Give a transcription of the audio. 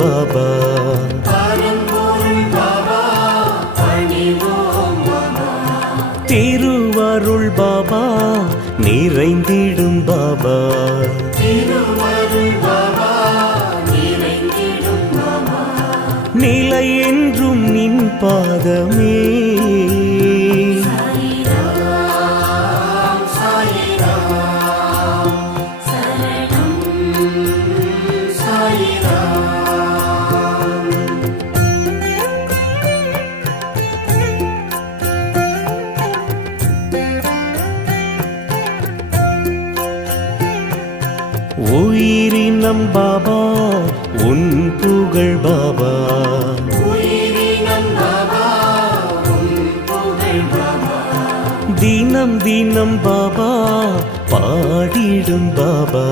பாபா. திருவருள் பாபா நிறைந்திடும் பாபா. நிலை என்றும் நின் பாதமே. உயிரினம் பாபா உன் புகழ் பாபா. தினம் தினம் பாபா பாடிடும் பாபா.